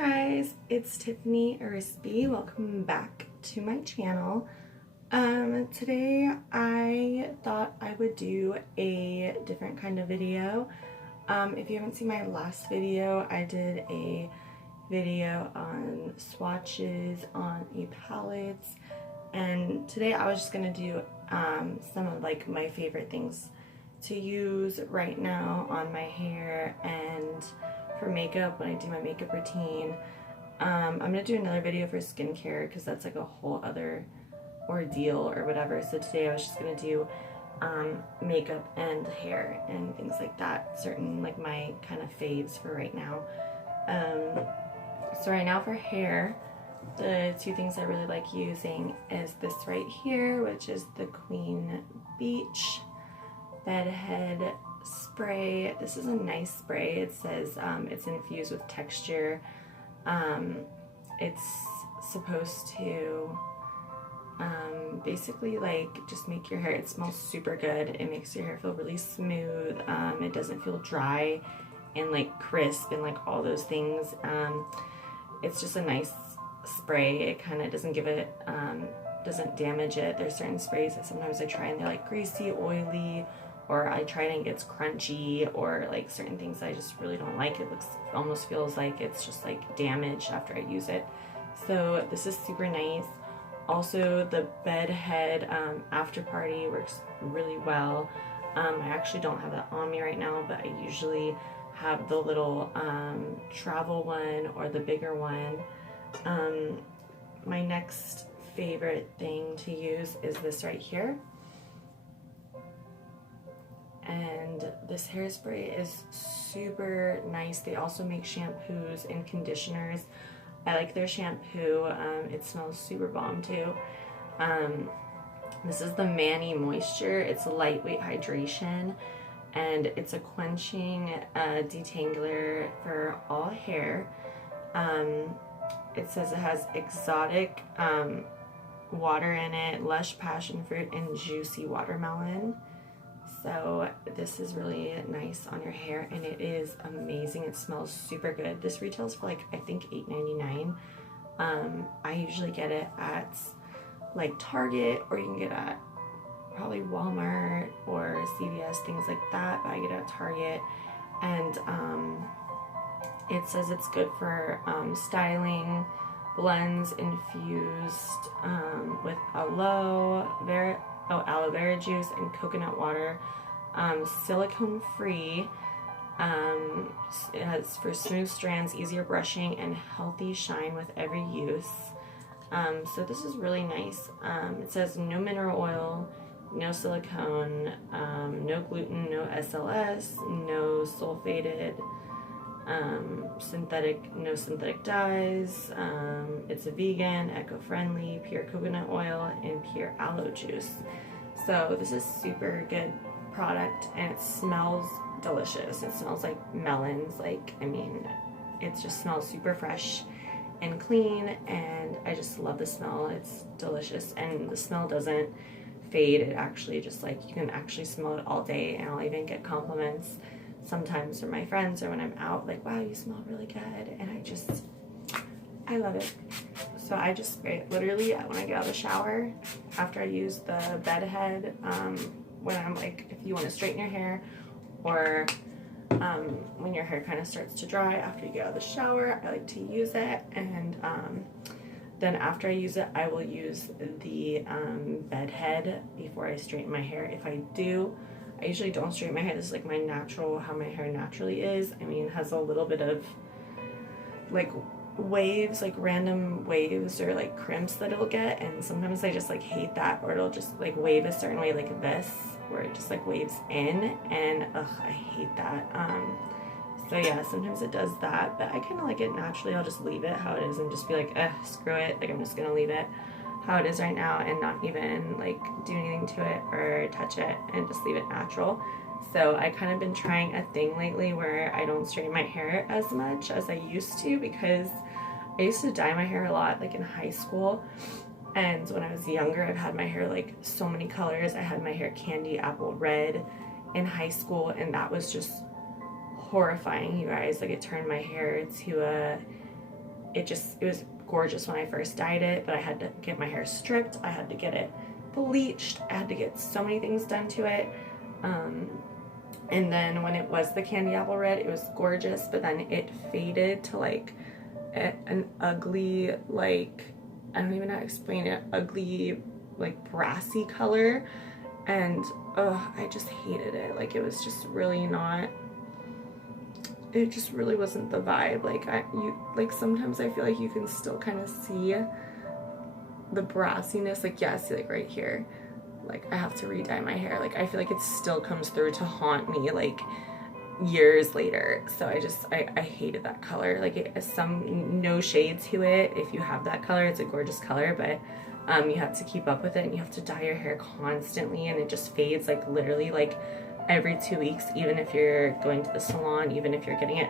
guys, it's Tiffany Arisby. Welcome back to my channel. Today I thought I would do a different kind of video. If you haven't seen my last video, I did a video on swatches on palettes, and today I was just gonna do some of like my favorite things to use right now on my hair and for makeup when I do my makeup routine. I'm gonna do another video for skincare because that's like a whole other ordeal or whatever. So today I was just gonna do makeup and hair and things like that, certain like my kind of faves for right now. So right now for hair, the two things I really like using is this right here, which is the Queen Beach Bedhead spray. This is a nice spray. It says it's infused with texture. It's supposed to basically like just make your hair, it smells super good. It makes your hair feel really smooth. It doesn't feel dry and like crisp and like all those things. It's just a nice spray. It kind of doesn't give it, doesn't damage it. There's certain sprays that sometimes I try and they're like greasy, oily, or I try and it gets crunchy, or like certain things I just really don't like. It almost feels like it's just like damaged after I use it. So this is super nice. Also the bed head after party works really well. I actually don't have that on me right now, but I usually have the little travel one or the bigger one. My next favorite thing to use is this right here. And this hairspray is super nice. They also make shampoos and conditioners. I like their shampoo. It smells super bomb too. This is the Mani Moisture. It's a lightweight hydration, and it's a quenching detangler for all hair. It says it has exotic water in it, lush passion fruit, and juicy watermelon. So this is really nice on your hair, and it is amazing. It smells super good. This retails for like I think $8.99. I usually get it at like Target, or you can get it at probably Walmart or CVS, things like that, but I get it at Target. And it says it's good for styling, blends infused with aloe vera juice and coconut water, silicone free. It has for smooth strands, easier brushing, and healthy shine with every use. So this is really nice. It says no mineral oil, no silicone, no gluten, no SLS, no sulfated, no synthetic dyes. It's a vegan, eco-friendly, pure coconut oil, and pure aloe juice. So this is super good product, and it smells delicious. It smells like melons. Like, I mean, it just smells super fresh and clean, and I just love the smell. It's delicious, and the smell doesn't fade. It actually just like, you can actually smell it all day, and I'll even get compliments sometimes from my friends or when I'm out, like, wow, you smell really good, and I love it. So I just spray it literally when I get out of the shower, after I use the bed head, when I'm like, if you want to straighten your hair, or when your hair kind of starts to dry after you get out of the shower, I like to use it. And then after I use it, I will use the bed head before I straighten my hair. If I do, I usually don't straighten my hair. This is like my natural, how my hair naturally is. I mean, it has a little bit of like waves, like random waves or like crimps that it'll get, and sometimes I just like hate that, or it'll just like wave a certain way like this, where it just like waves in, and ugh, I hate that. So yeah, sometimes it does that, but I kind of like it naturally. I'll just leave it how it is and just be like, screw it, like I'm just gonna leave it how it is right now and not even like do anything to it or touch it, and just leave it natural. So I kind of been trying a thing lately where I don't straighten my hair as much as I used to, because I used to dye my hair a lot like in high school, and when I was younger I've had my hair like so many colors. I had my hair candy apple red in high school, and that was just horrifying, you guys. Like, it turned my hair to a it was gorgeous when I first dyed it, but I had to get my hair stripped, I had to get it bleached, I had to get so many things done to it. And then when it was the candy apple red, it was gorgeous, but then it faded to like an ugly, like, I don't even know how to explain it, ugly, like brassy color. And I just hated it. Like, it was just really not, it just really wasn't the vibe. Like sometimes I feel like you can still kind of see the brassiness. Like, yeah, see, like right here, like I have to re-dye my hair. Like, I feel like it still comes through to haunt me like years later. So I hated that color. Like, it has no shade to it. If you have that color, it's a gorgeous color, but you have to keep up with it, and you have to dye your hair constantly, and it just fades like literally like every 2 weeks, even if you're going to the salon, even if you're getting it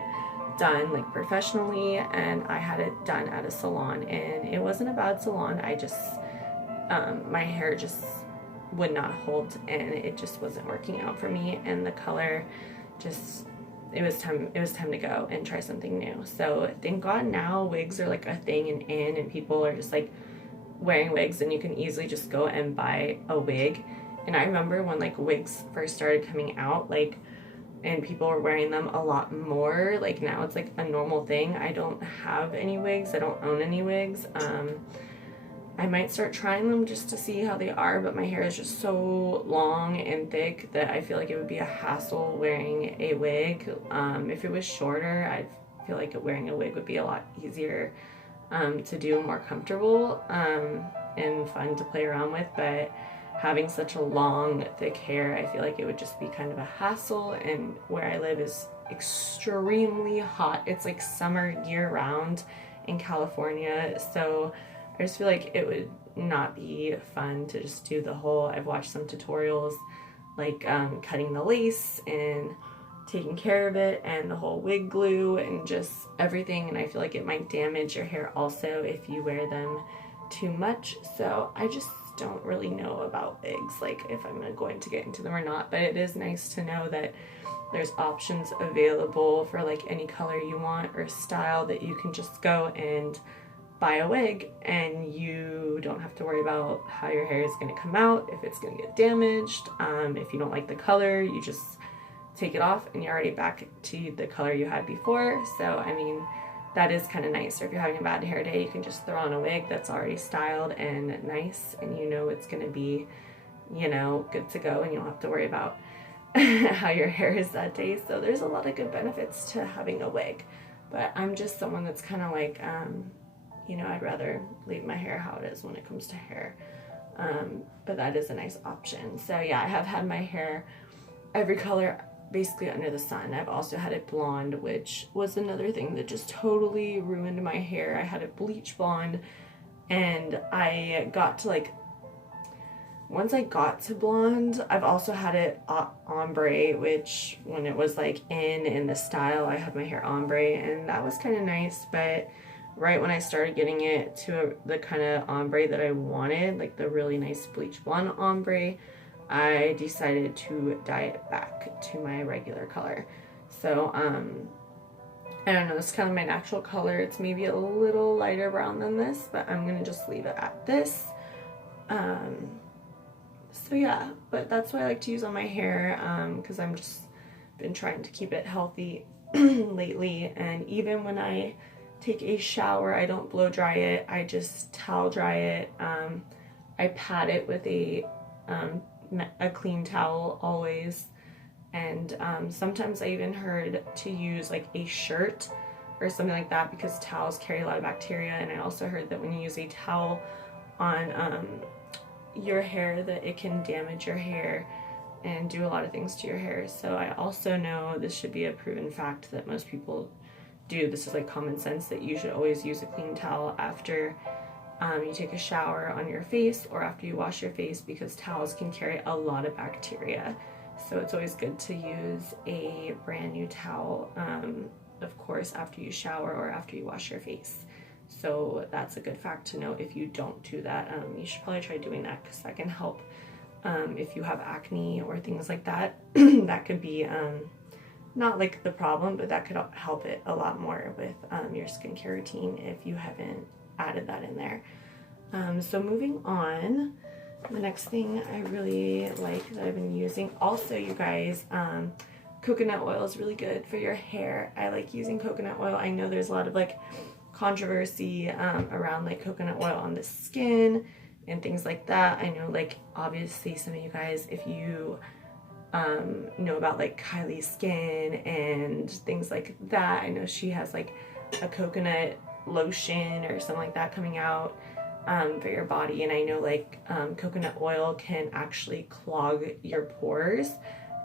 done like professionally. And I had it done at a salon, and it wasn't a bad salon. I just my hair just would not hold, and it just wasn't working out for me, and the color just, it was time to go and try something new. So thank God now wigs are like a thing and people are just like wearing wigs, and you can easily just go and buy a wig. And I remember when like wigs first started coming out, like, and people were wearing them a lot more. Like, now it's like a normal thing. I don't have any wigs, I don't own any wigs. I might start trying them just to see how they are, but my hair is just so long and thick that I feel like it would be a hassle wearing a wig. If it was shorter, I feel like wearing a wig would be a lot easier to do, more comfortable and fun to play around with. But having such a long, thick hair, I feel like it would just be kind of a hassle. And where I live is extremely hot. It's like summer year-round in California, so I just feel like it would not be fun to just do the whole, I've watched some tutorials, like cutting the lace and taking care of it, and the whole wig glue and just everything, and I feel like it might damage your hair also if you wear them too much. So I just don't really know about wigs, like if I'm going to get into them or not. But it is nice to know that there's options available for like any color you want or style, that you can just go and buy a wig, and you don't have to worry about how your hair is going to come out, if it's going to get damaged. If you don't like the color, you just take it off and you're already back to the color you had before. So I mean, that is kind of nice. Or if you're having a bad hair day, you can just throw on a wig that's already styled and nice, and you know it's going to be, you know, good to go, and you don't have to worry about how your hair is that day. So there's a lot of good benefits to having a wig. But I'm just someone that's kind of like, you know, I'd rather leave my hair how it is when it comes to hair. But that is a nice option. So yeah, I have had my hair every color basically under the sun. I've also had it blonde, which was another thing that just totally ruined my hair. I had it bleach blonde, and I got to like, once I got to blonde, I've also had it ombre, which when it was like in the style, I had my hair ombre, and that was kind of nice. But right when I started getting it to the kind of ombre that I wanted, like the really nice bleach blonde ombre, I decided to dye it back to my regular color. So I don't know, this is kind of my natural color. It's maybe a little lighter brown than this, but I'm gonna just leave it at this. So yeah, but that's what I like to use on my hair, because I'm just been trying to keep it healthy lately. And even when I take a shower, I don't blow dry it, I just towel dry it. I pat it with a clean towel always. And sometimes I even heard to use like a shirt or something like that, because towels carry a lot of bacteria. And I also heard that when you use a towel on your hair, that it can damage your hair and do a lot of things to your hair. So I also know this should be a proven fact that most people do. This is like common sense, that you should always use a clean towel after you take a shower on your face, or after you wash your face, because towels can carry a lot of bacteria. So it's always good to use a brand new towel, of course, after you shower or after you wash your face. So that's a good fact to know. If you don't do that, you should probably try doing that, because that can help if you have acne or things like that. That could be not like the problem, but that could help it a lot more with your skincare routine if you haven't added that in there. So moving on, the next thing I really like that I've been using, also you guys, coconut oil is really good for your hair. I like using coconut oil. I know there's a lot of like controversy around like coconut oil on the skin and things like that. I know like obviously some of you guys, if you know about like Kylie's skin and things like that, I know she has like a coconut lotion or something like that coming out for your body, and I know like coconut oil can actually clog your pores,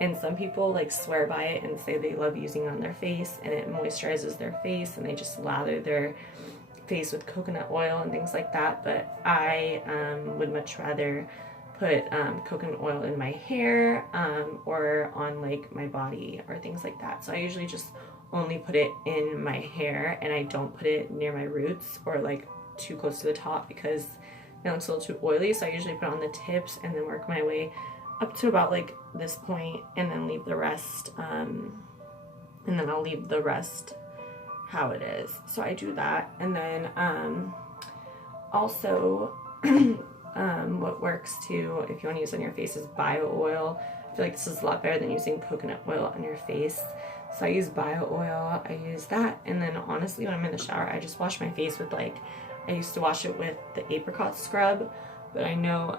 and some people like swear by it and say they love using it on their face and it moisturizes their face and they just lather their face with coconut oil and things like that. But I would much rather put coconut oil in my hair or on like my body or things like that. So I usually just only put it in my hair, and I don't put it near my roots or like too close to the top because it looks a little too oily. So I usually put it on the tips and then work my way up to about like this point and then leave the rest and then I'll leave the rest how it is. So I do that. And then also what works too, if you want to use on your face, is bio oil. I feel like this is a lot better than using coconut oil on your face. So I use bio oil, I use that, and then honestly when I'm in the shower I just wash my face with like, I used to wash it with the apricot scrub, but I know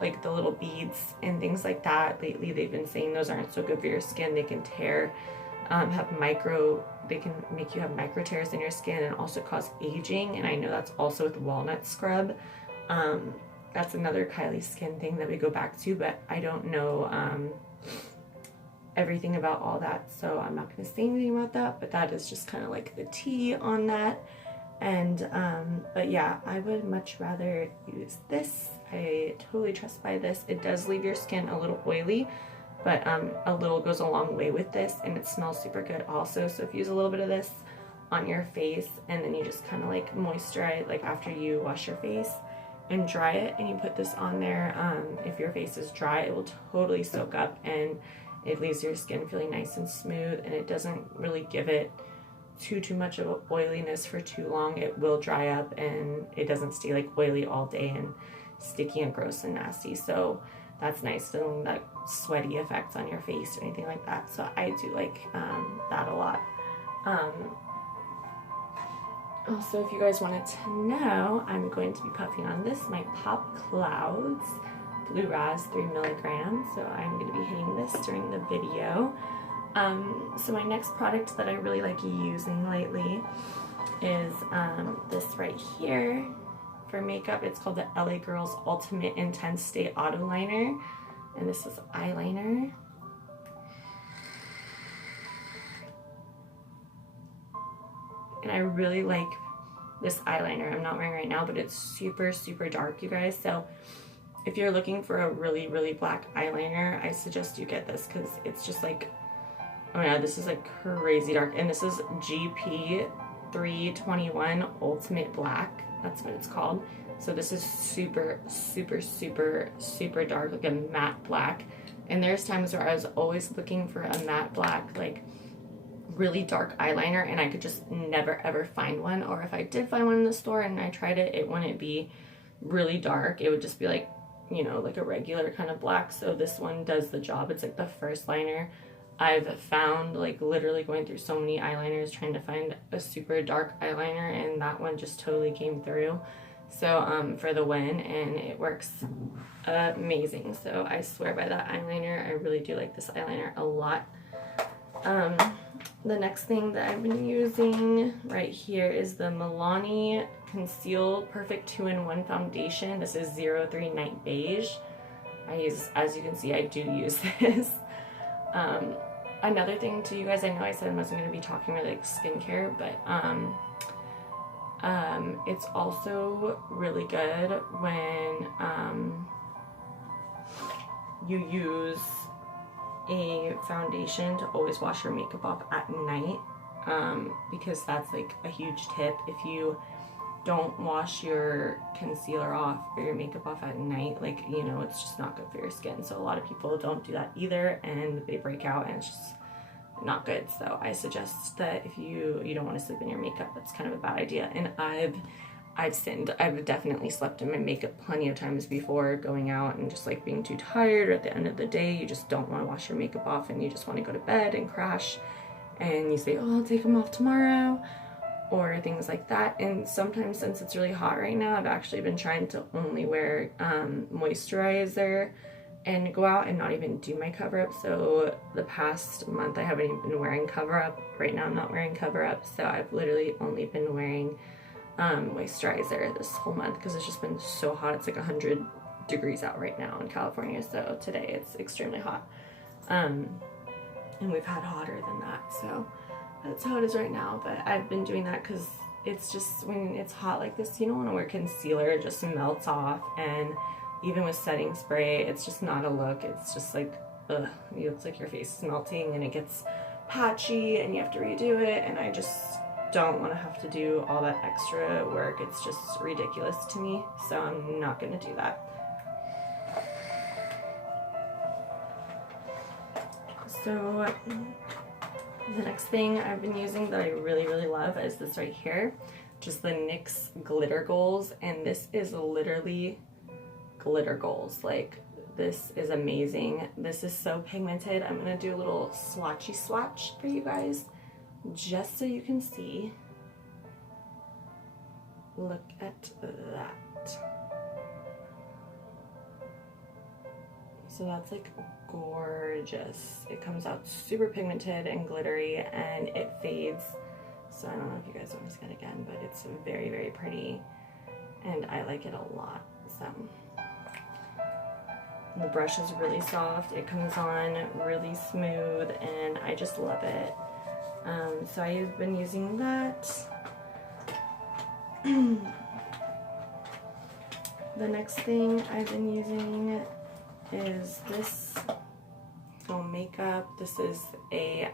like the little beads and things like that, lately they've been saying those aren't so good for your skin. They can tear, they can make you have micro tears in your skin and also cause aging, and I know that's also with walnut scrub. That's another Kylie skin thing that we go back to, but I don't know everything about all that, so I'm not going to say anything about that, but that is just kind of like the tea on that. And but yeah, I would much rather use this. I totally trust by this. It does leave your skin a little oily, but a little goes a long way with this, and it smells super good also. So if you use a little bit of this on your face and then you just kind of like moisturize like after you wash your face and dry it, and you put this on there, if your face is dry, it will totally soak up and it leaves your skin feeling nice and smooth, and it doesn't really give it too much of a oiliness for too long. It will dry up and it doesn't stay like oily all day and sticky and gross and nasty. So that's nice. Doesn't that sweaty effects on your face or anything like that. So I do like that a lot. Also, if you guys wanted to know, I'm going to be puffing on this, my Pop Clouds Blue Raz 3 milligrams. So I'm going to be hitting this during the video. So my next product that I really like using lately is this right here for makeup. It's called the LA Girls Ultimate Intense Stay Auto Liner, and this is eyeliner. And I really like this eyeliner. I'm not wearing right now, but it's super dark, you guys. So if you're looking for a really black eyeliner, I suggest you get this because it's just like, oh my god, this is like crazy dark. And this is GP 321 Ultimate Black. That's what it's called. So this is super dark, like a matte black. And there's times where I was always looking for a matte black, like really dark eyeliner, and I could just never ever find one. Or if I did find one in the store and I tried it, it wouldn't be really dark. It would just be like, you know, like a regular kind of black. So this one does the job. It's like the first liner I've found, like literally going through so many eyeliners trying to find a super dark eyeliner, and that one just totally came through. So for the win, and it works amazing. So I swear by that eyeliner. I really do like this eyeliner a lot. The next thing that I've been using right here is the Milani Conceal Perfect 2-in-1 Foundation. This is 03 Night Beige. As you can see, I do use this. Another thing to you guys, I know I said I wasn't going to be talking really like skincare, but it's also really good when you use a foundation to always wash your makeup off at night, because that's like a huge tip. If you don't wash your concealer off or your makeup off at night, like, you know, it's just not good for your skin. So a lot of people don't do that either, and they break out, and not good. So I suggest that if you don't want to sleep in your makeup, that's kind of a bad idea. And I've sinned. I've definitely slept in my makeup plenty of times before, going out and just like being too tired, or at the end of the day you just don't want to wash your makeup off and you just want to go to bed and crash, and you say, oh, I'll take them off tomorrow, or things like that. And sometimes, since it's really hot right now, I've actually been trying to only wear moisturizer and go out and not even do my cover up. So the past month I haven't even been wearing cover up. Right now I'm not wearing cover up, so I've literally only been wearing moisturizer this whole month because it's just been so hot. It's like 100 degrees out right now in California, so today it's extremely hot, and we've had hotter than that, so that's how it is right now. But I've been doing that because it's just, when it's hot like this, you don't want to wear concealer. It just melts off, and even with setting spray, it's just not a look. It's just like, ugh, it looks like your face is melting and it gets patchy and you have to redo it, and I just don't want to have to do all that extra work. It's just ridiculous to me, so I'm not going to do that. So the next thing I've been using that I really, really love is this right here, just the NYX glitter goals, and this is literally glitter goals. Like, this is amazing. This is so pigmented. I'm going to do a little swatchy swatch for you guys, just so you can see. Look at that. So that's like gorgeous. It comes out super pigmented and glittery, and it fades. So I don't know if you guys want to see that again, but it's very, very pretty, and I like it a lot. So, and the brush is really soft. It comes on really smooth, and I just love it. So I've been using that. The next thing I've been using is this little makeup. This is a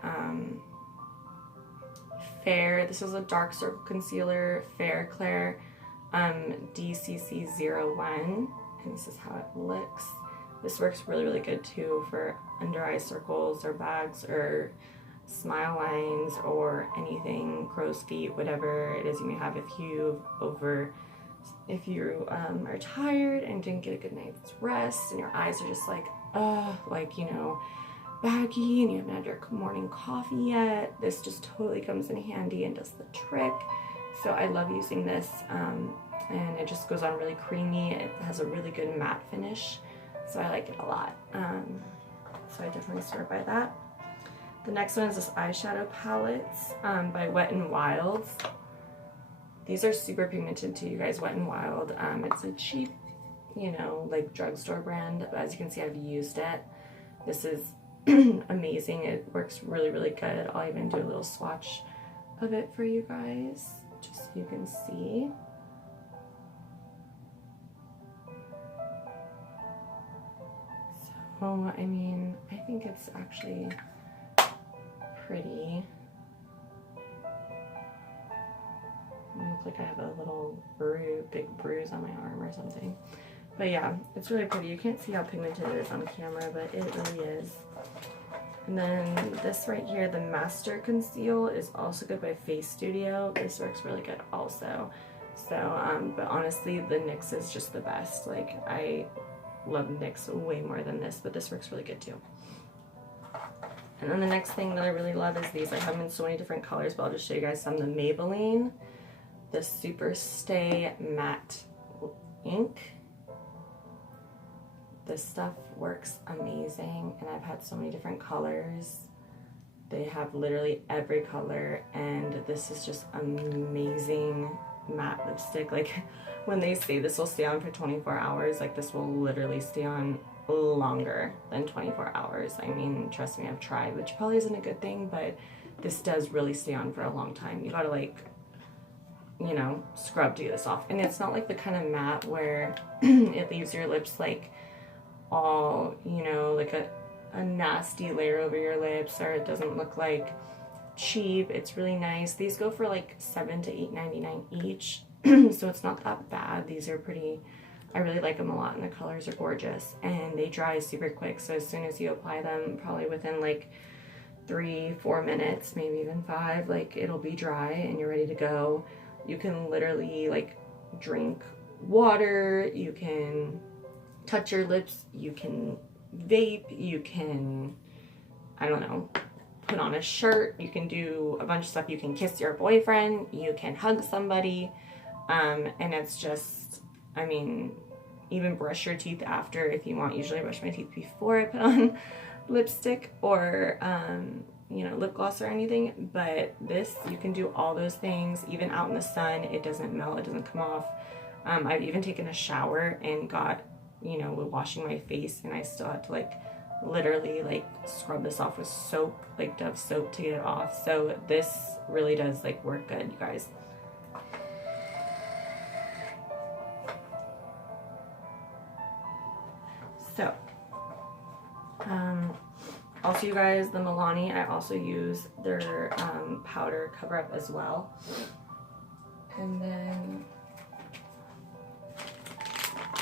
this is a dark circle concealer, Fair Claire DCC01, and this is how it looks. This works really, really good too for under eye circles or bags or smile lines or anything, crow's feet, whatever it is you may have. If you are tired and didn't get a good night's rest and your eyes are just like baggy, and you haven't had your morning coffee yet, this just totally comes in handy and does the trick. So I love using this, and it just goes on really creamy. It has a really good matte finish, so I like it a lot. So I definitely swear by that. The next one is this eyeshadow palettes by Wet n Wild. These are super pigmented too, you guys. Wet n Wild. It's a cheap, like drugstore brand, but as you can see, I've used it. This is amazing. It works really, really good. I'll even do a little swatch of it for you guys, just so you can see. So, I mean, I think it's actually pretty. I look like I have a little big bruise on my arm or something. But yeah, it's really pretty. You can't see how pigmented it is on camera, but it really is. And then this right here, the Master Conceal, is also good by Face Studio. This works really good also. So, but honestly, the NYX is just the best. Like, I love NYX way more than this, but this works really good too. And then the next thing that I really love is these. I have them in so many different colors, but I'll just show you guys some. The Maybelline, the Super Stay Matte Ink. This stuff works amazing, and I've had so many different colors. They have literally every color, and this is just amazing matte lipstick. Like, when they say this will stay on for 24 hours, like, this will literally stay on longer than 24 hours. I mean, trust me, I've tried, which probably isn't a good thing, but this does really stay on for a long time. You gotta, like, scrub to get this off. And it's not like the kind of matte where it leaves your lips like all, like a nasty layer over your lips, or it doesn't look like cheap. It's really nice. These go for like $7 to $8.99 each, so it's not that bad. These are pretty, I really like them a lot, and the colors are gorgeous, and they dry super quick. So as soon as you apply them, probably within like 3-4 minutes, maybe even 5, like it'll be dry and you're ready to go. You can literally like drink water, you can touch your lips, you can vape, you can, I don't know, put on a shirt, you can do a bunch of stuff. You can kiss your boyfriend, you can hug somebody, and it's just, I mean, even brush your teeth after if you want. Usually I brush my teeth before I put on lipstick or you know, lip gloss or anything, but this, you can do all those things even out in the sun. It doesn't melt, it doesn't come off. I've even taken a shower and got, you know, washing my face, and I still had to like literally like scrub this off with soap, like Dove soap, to get it off. So this really does like work good, you guys. So also, you guys, the Milani, I also use their powder cover up as well. And then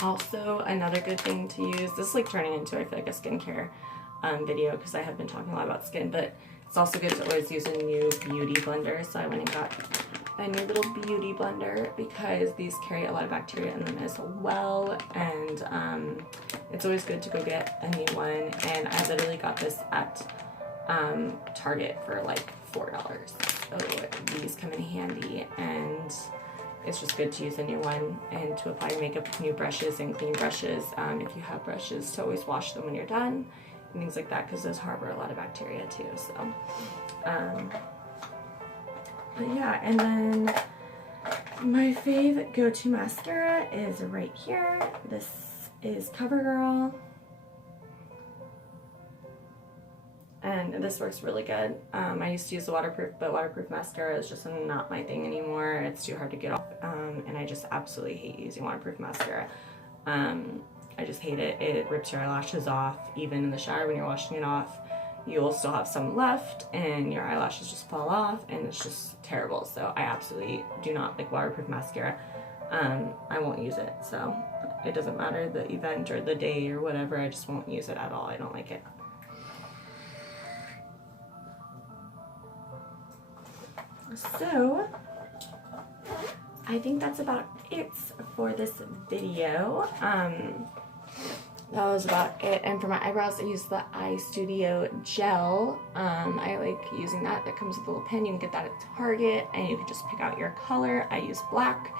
also another good thing to use, this is like turning into, I feel like, a skincare video, because I have been talking a lot about skin, but it's also good to always use a new beauty blender. So I went and got a new little beauty blender because these carry a lot of bacteria in them as well, and it's always good to go get a new one. And I literally got this at Target for like $4. So these come in handy, and it's just good to use a new one and to apply makeup with new brushes and clean brushes. If you have brushes, to always wash them when you're done and things like that, because those harbor a lot of bacteria too. So but yeah, and then my fave go-to mascara is right here. This is CoverGirl, and this works really good. I used to use the waterproof, but waterproof mascara is just not my thing anymore. It's too hard to get off, and I just absolutely hate using waterproof mascara. I just hate it. It rips your eyelashes off. Even in the shower when you're washing it off, you'll still have some left and your eyelashes just fall off, and it's just terrible. So I absolutely do not like waterproof mascara. I won't use it, so it doesn't matter the event or the day or whatever, I just won't use it at all. I don't like it. So I think that's about it for this video. That was about it. And for my eyebrows, I use the Eye Studio gel. I like using that. That comes with a little pen. You can get that at Target, and you can just pick out your color. I use black.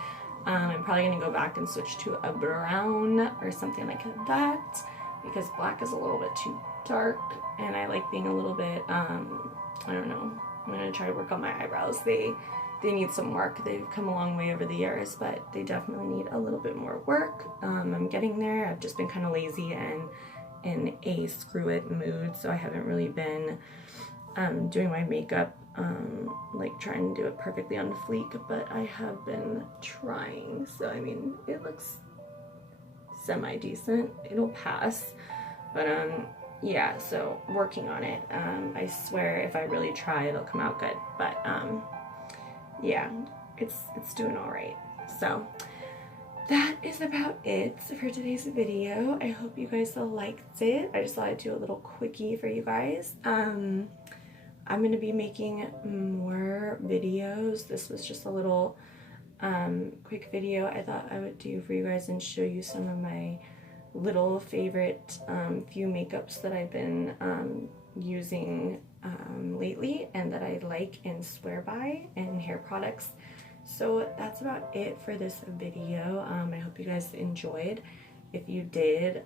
I'm probably going to go back and switch to a brown or something like that, because black is a little bit too dark, and I like being a little bit, I don't know. I'm going to try to work on my eyebrows. They need some work. They've come a long way over the years, but they definitely need a little bit more work. I'm getting there. I've just been kind of lazy and in a screw it mood, so I haven't really been doing my makeup, like trying to do it perfectly on fleek, but I have been trying. So I mean, it looks semi-decent. It'll pass, but yeah, so working on it. I swear if I really try, it'll come out good, but yeah, it's doing all right. So that is about it for today's video. I hope you guys liked it. I just thought I'd do a little quickie for you guys. I'm gonna be making more videos. This was just a little quick video I thought I would do for you guys and show you some of my little favorite few makeups that I've been using lately and that I like and swear by, and hair products. So that's about it for this video. I hope you guys enjoyed. If you did,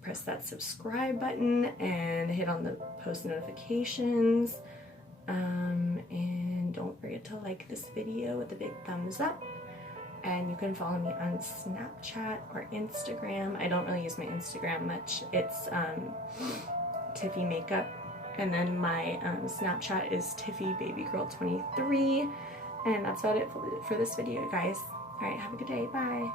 press that subscribe button and hit on the post notifications, and don't forget to like this video with a big thumbs up. And you can follow me on Snapchat or Instagram. I don't really use my Instagram much. It's Tiffy Makeup. And then my Snapchat is TiffyBabyGirl23. And that's about it for this video, guys. Alright, have a good day. Bye.